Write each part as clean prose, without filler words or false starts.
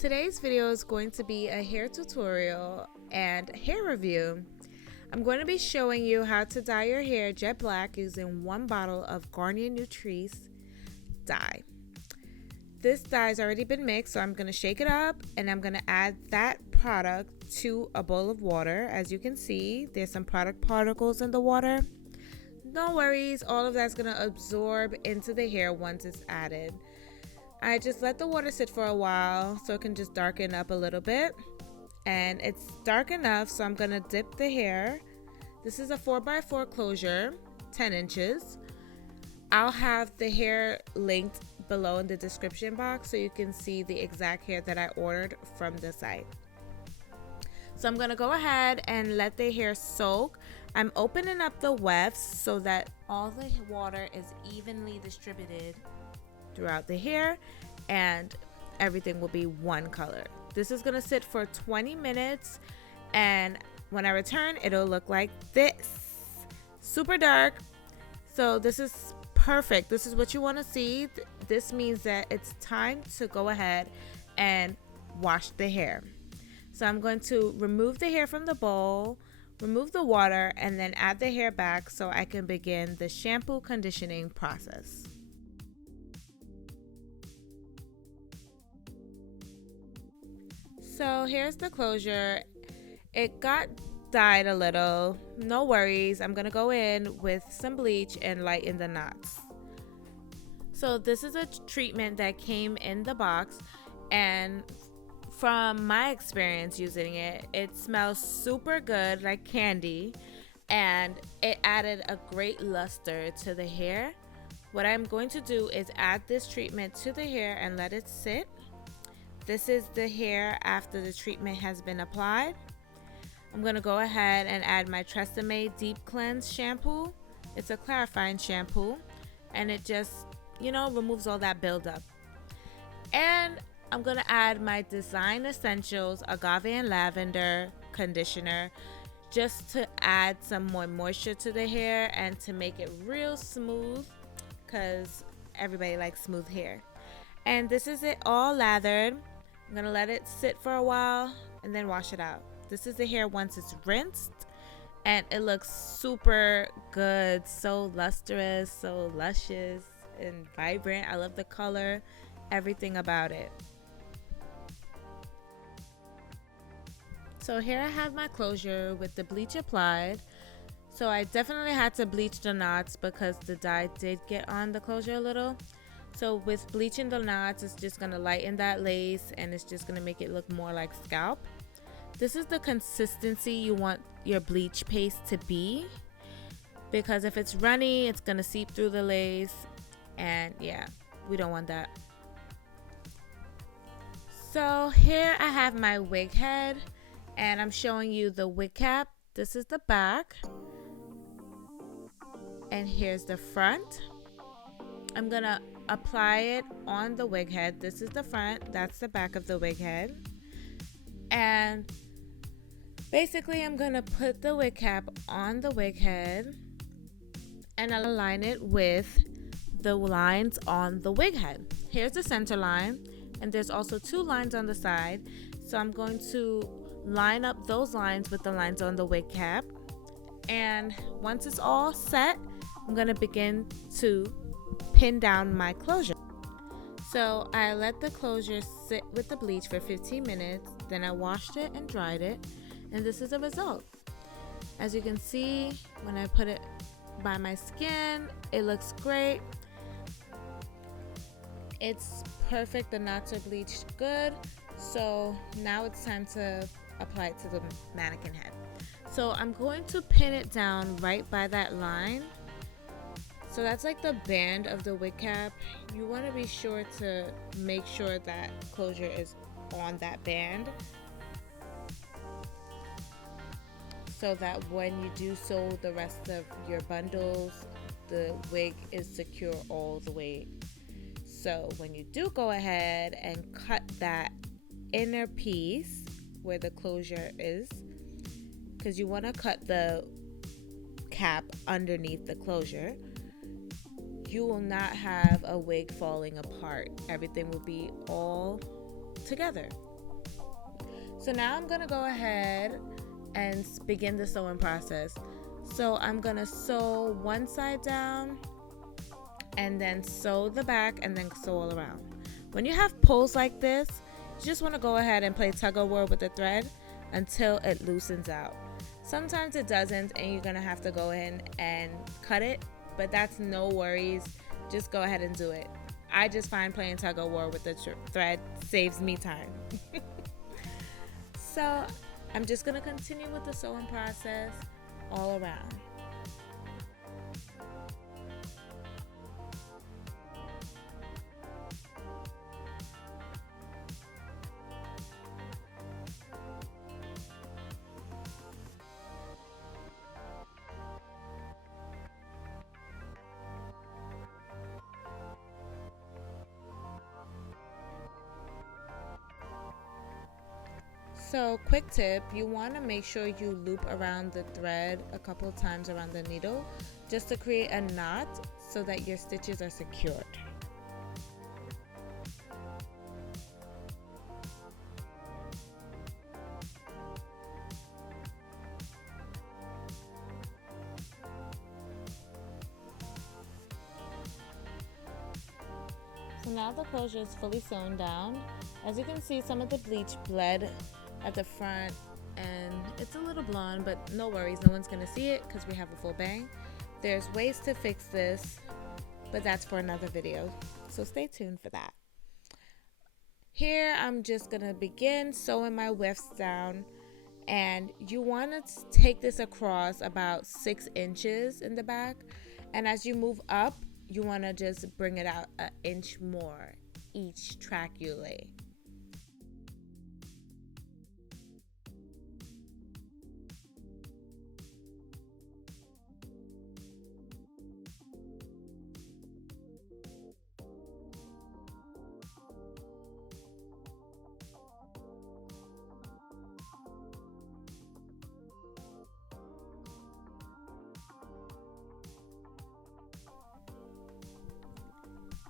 Today's video is going to be a hair tutorial and hair review. I'm going to be showing you how to dye your hair jet black using one bottle of Garnier Nutrice dye. This dye has already been mixed, so I'm going to shake it up and I'm going to add that product to a bowl of water. As you can see, there's some product particles in the water. No worries, all of that's going to absorb into the hair once it's added. I just let the water sit for a while so it can just darken up a little bit. And it's dark enough, so I'm going to dip the hair. This is a 4x4 closure, 10 inches. I'll have the hair linked below in the description box so you can see the exact hair that I ordered from the site. So I'm going to go ahead and let the hair soak. I'm opening up the wefts so that all the water is evenly distributed throughout the hair and everything will be one color. This is going to sit for 20 minutes and when I return it'll look like this. Super dark. So this is perfect. This is what you want to see. This means that it's time to go ahead and wash the hair. So I'm going to remove the hair from the bowl, remove the water, and then add the hair back so I can begin the shampoo conditioning process. So here's the closure. It got dyed a little. No worries. I'm going to go in with some bleach and lighten the knots. So this is a treatment that came in the box, and from my experience using it, it smells super good like candy and it added a great luster to the hair. What I'm going to do is add this treatment to the hair and let it sit. This is the hair after the treatment has been applied. I'm going to go ahead and add my Tresemme Deep Cleanse shampoo. It's a clarifying shampoo and it just, removes all that buildup. And I'm going to add my Design Essentials Agave and Lavender conditioner just to add some more moisture to the hair and to make it real smooth because everybody likes smooth hair. And this is it all lathered. I'm going to let it sit for a while and then wash it out. This is the hair once it's rinsed and it looks super good, so lustrous, so luscious and vibrant. I love the color, everything about it. So here I have my closure with the bleach applied. So I definitely had to bleach the knots because the dye did get on the closure a little. So with bleaching the knots, it's just going to lighten that lace and it's just going to make it look more like scalp. This is the consistency you want your bleach paste to be, because if it's runny, it's going to seep through the lace and yeah, we don't want that. So here I have my wig head and I'm showing you the wig cap. This is the back and here's the front. I'm going to apply it on the wig head. This is the front, that's the back of the wig head. And basically I'm going to put the wig cap on the wig head and align it with the lines on the wig head. Here's the center line and there's also two lines on the side. So I'm going to line up those lines with the lines on the wig cap. And once it's all set, I'm going to begin to pin down my closure. So I let the closure sit with the bleach for 15 minutes, then I washed it and dried it, and this is the result. As you can see, when I put it by my skin, it looks great. It's perfect, the knots are bleached good. So now it's time to apply it to the mannequin head. So I'm going to pin it down right by that line. So that's like the band of the wig cap. You want to be sure to make sure that closure is on that band so that when you do sew the rest of your bundles, the wig is secure all the way. So when you do go ahead and cut that inner piece where the closure is, because you want to cut the cap underneath the closure, you will not have a wig falling apart. Everything will be all together. So now I'm gonna go ahead and begin the sewing process. So I'm gonna sew one side down and then sew the back and then sew all around. When you have pulls like this, you just want to go ahead and play tug of war with the thread until it loosens out. Sometimes it doesn't and you're gonna have to go in and cut it, but that's no worries. Just go ahead and do it. I just find playing tug of war with the thread saves me time. So I'm just gonna continue with the sewing process all around. So quick tip, you want to make sure you loop around the thread a couple of times around the needle just to create a knot so that your stitches are secured. So now the closure is fully sewn down. As you can see, some of the bleach bled at the front and it's a little blonde, but no worries, no one's gonna see it because we have a full bang. There's ways to fix this, but that's for another video, so stay tuned for that. Here I'm just gonna begin sewing my wefts down, and you want to take this across about 6 inches in the back, and as you move up you want to just bring it out an inch more each track you lay.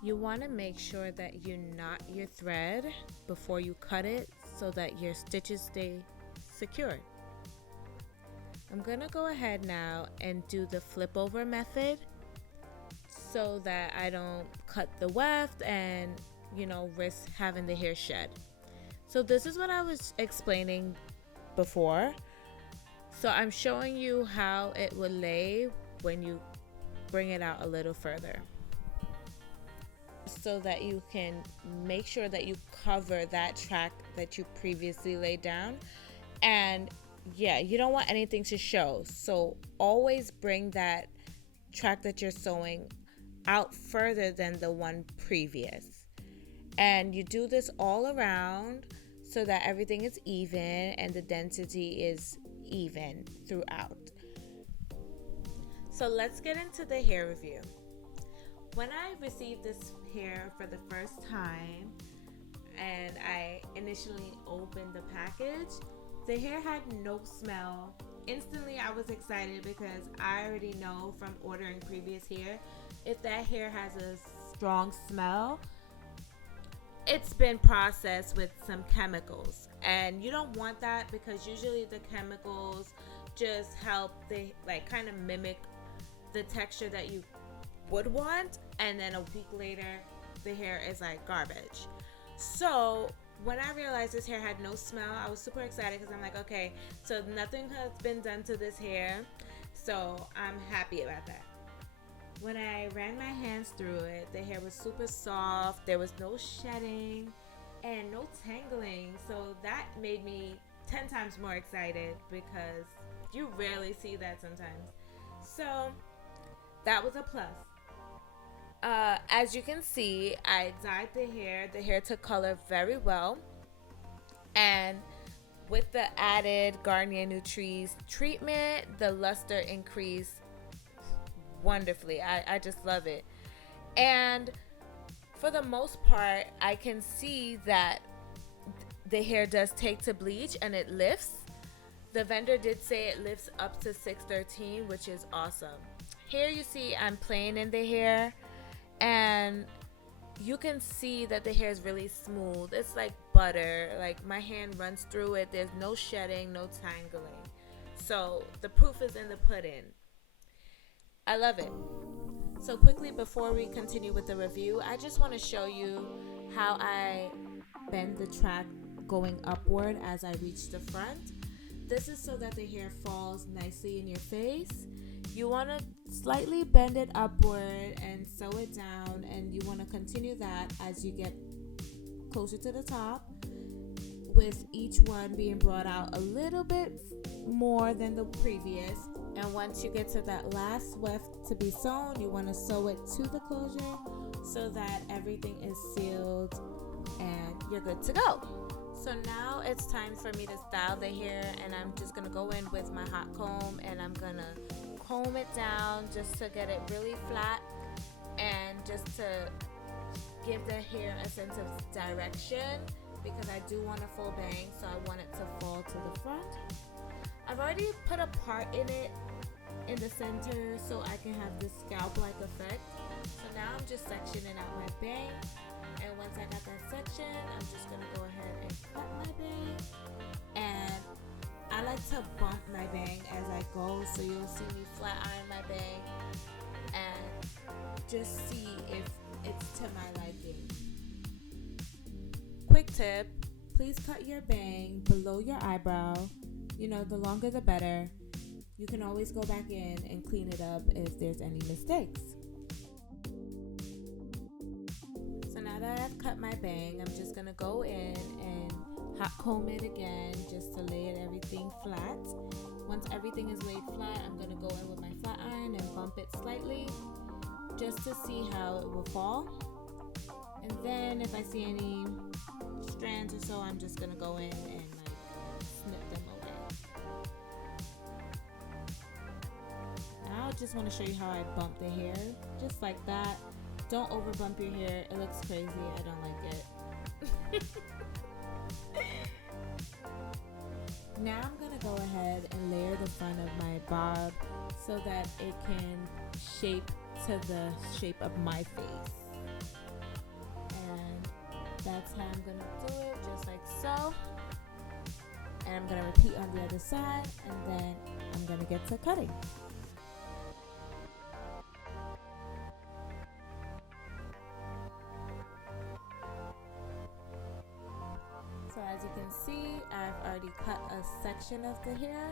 You want to make sure that you knot your thread before you cut it so that your stitches stay secured. I'm going to go ahead now and do the flip over method so that I don't cut the weft and risk having the hair shed. So this is what I was explaining before. So I'm showing you how it will lay when you bring it out a little further, so that you can make sure that you cover that track that you previously laid down. And yeah, you don't want anything to show, so always bring that track that you're sewing out further than the one previous. And you do this all around so that everything is even and the density is even throughout. So let's get into the hair review. When I received this hair for the first time and I initially opened the package, the hair had no smell. Instantly I was excited because I already know from ordering previous hair, if that hair has a strong smell, it's been processed with some chemicals, and you don't want that because usually the chemicals just help kind of mimic the texture that you would want, and then a week later the hair is like garbage. So when I realized this hair had no smell, I was super excited because I'm like, okay, so nothing has been done to this hair, so I'm happy about that. When I ran my hands through it, the hair was super soft, there was no shedding and no tangling, so that made me 10 times more excited because you rarely see that sometimes. So that was a plus. As you can see, I dyed the hair took color very well, and with the added Garnier Nutrice treatment, the luster increased wonderfully. I just love it. And for the most part, I can see that the hair does take to bleach and it lifts. The vendor did say it lifts up to 613, which is awesome. Here you see I'm playing in the hair, and you can see that the hair is really smooth. It's like butter. Like my hand runs through it. There's no shedding, no tangling. So the proof is in the pudding. I love it. So quickly before we continue with the review, I just want to show you how I bend the track going upward as I reach the front. This is so that the hair falls nicely in your face. You want to slightly bend it upward and sew it down, and you want to continue that as you get closer to the top, with each one being brought out a little bit more than the previous. And once you get to that last weft to be sewn, you want to sew it to the closure so that everything is sealed and you're good to go. So now it's time for me to style the hair, and I'm just going to go in with my hot comb and I'm going to comb it down just to get it really flat and just to give the hair a sense of direction, because I do want a full bang, so I want it to fall to the front. I've already put a part in it in the center so I can have this scalp-like effect. So now I'm just sectioning out my bang, and once I got that section, I'm just going to go ahead and cut my bang. And I like to bump my bang as I go, so you'll see me flat iron my bang and just see if it's to my liking. Quick tip, please cut your bang below your eyebrow. You know, the longer the better. You can always go back in and clean it up if there's any mistakes. So now that I've cut my bang, I'm just gonna go in and hot comb it again just to lay everything flat. Once everything is laid flat, I'm gonna go in with my flat iron and bump it slightly just to see how it will fall. And then if I see any strands or so, I'm just gonna go in and snip them away. Now I just want to show you how I bump the hair, just like that. Don't over bump your hair, it looks crazy, I don't like it. Now I'm gonna go ahead and layer the front of my bob so that it can shape to the shape of my face. And that's how I'm gonna do it, just like so. And I'm gonna repeat on the other side, and then I'm gonna get to cutting. So as you can see, I've already cut a section of the hair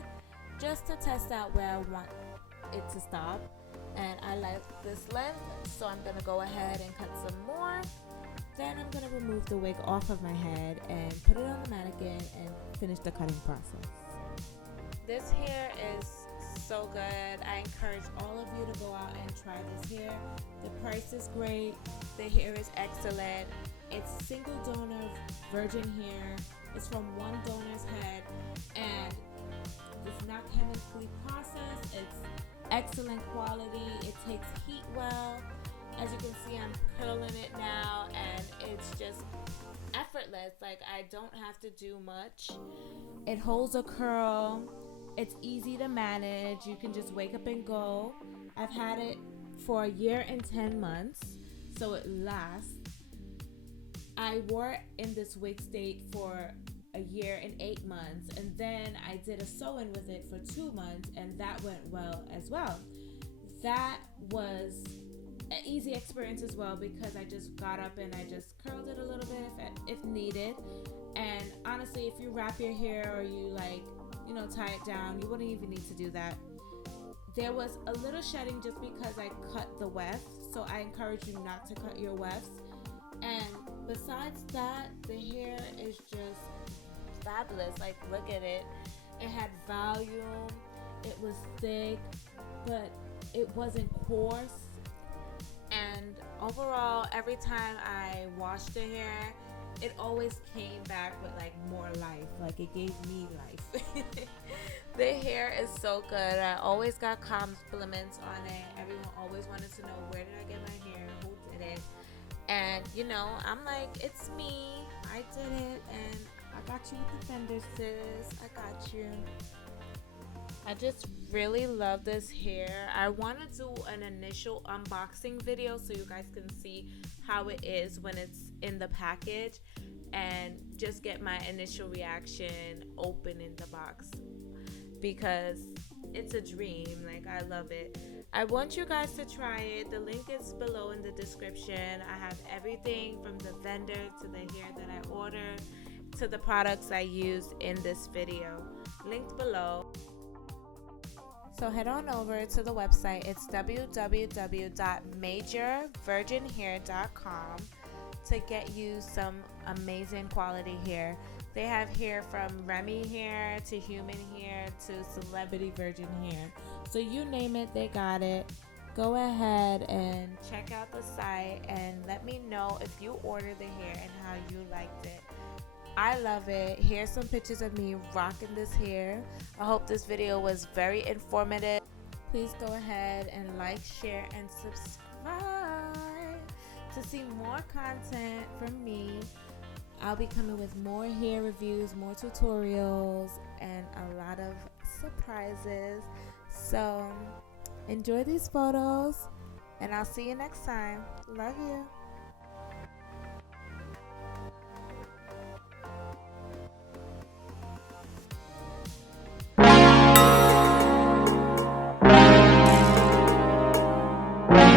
just to test out where I want it to stop. And I like this length, so I'm gonna go ahead and cut some more. Then I'm gonna remove the wig off of my head and put it on the mannequin and finish the cutting process. This hair is so good. I encourage all of you to go out and try this hair. The price is great. The hair is excellent. It's single donor virgin hair. It's from one donor's head, and it's not chemically processed. It's excellent quality. It takes heat well. As you can see, I'm curling it now, and it's just effortless. Like, I don't have to do much. It holds a curl. It's easy to manage. You can just wake up and go. I've had it for a year and 10 months, so it lasts. I wore it in this wig state for a year and 8 months, and then I did a sew-in with it for 2 months, and that went well as well. That was an easy experience as well, because I just got up and I just curled it a little bit if needed. And honestly, if you wrap your hair or you tie it down, you wouldn't even need to do that. There was a little shedding just because I cut the weft, so I encourage you not to cut your wefts. And besides that, the hair is just fabulous. Like, look at it. It had volume. It was thick, but it wasn't coarse. And overall, every time I washed the hair, it always came back with like more life. Like, it gave me life. The hair is so good. I always got compliments on it. Everyone always wanted to know, where did I get my hair? Who did it? And I'm like, it's me. I did it, and I got you with the fender, sis. I got you. I just really love this hair. I want to do an initial unboxing video so you guys can see how it is when it's in the package and just get my initial reaction opening the box, because it's a dream. Like, I love it. I want you guys to try it. The link is below in the description. I have everything from the vendor to the hair that I ordered to the products I used in this video, linked below. So head on over to the website. It's www.majorvirginhair.com to get you some amazing quality hair. They have hair from Remy hair to human hair to celebrity virgin hair. So you name it, they got it. Go ahead and check out the site and let me know if you ordered the hair and how you liked it. I love it. Here's some pictures of me rocking this hair. I hope this video was very informative. Please go ahead and like, share, and subscribe to see more content from me. I'll be coming with more hair reviews, more tutorials, and a lot of surprises. So enjoy these photos, and I'll see you next time. Love you.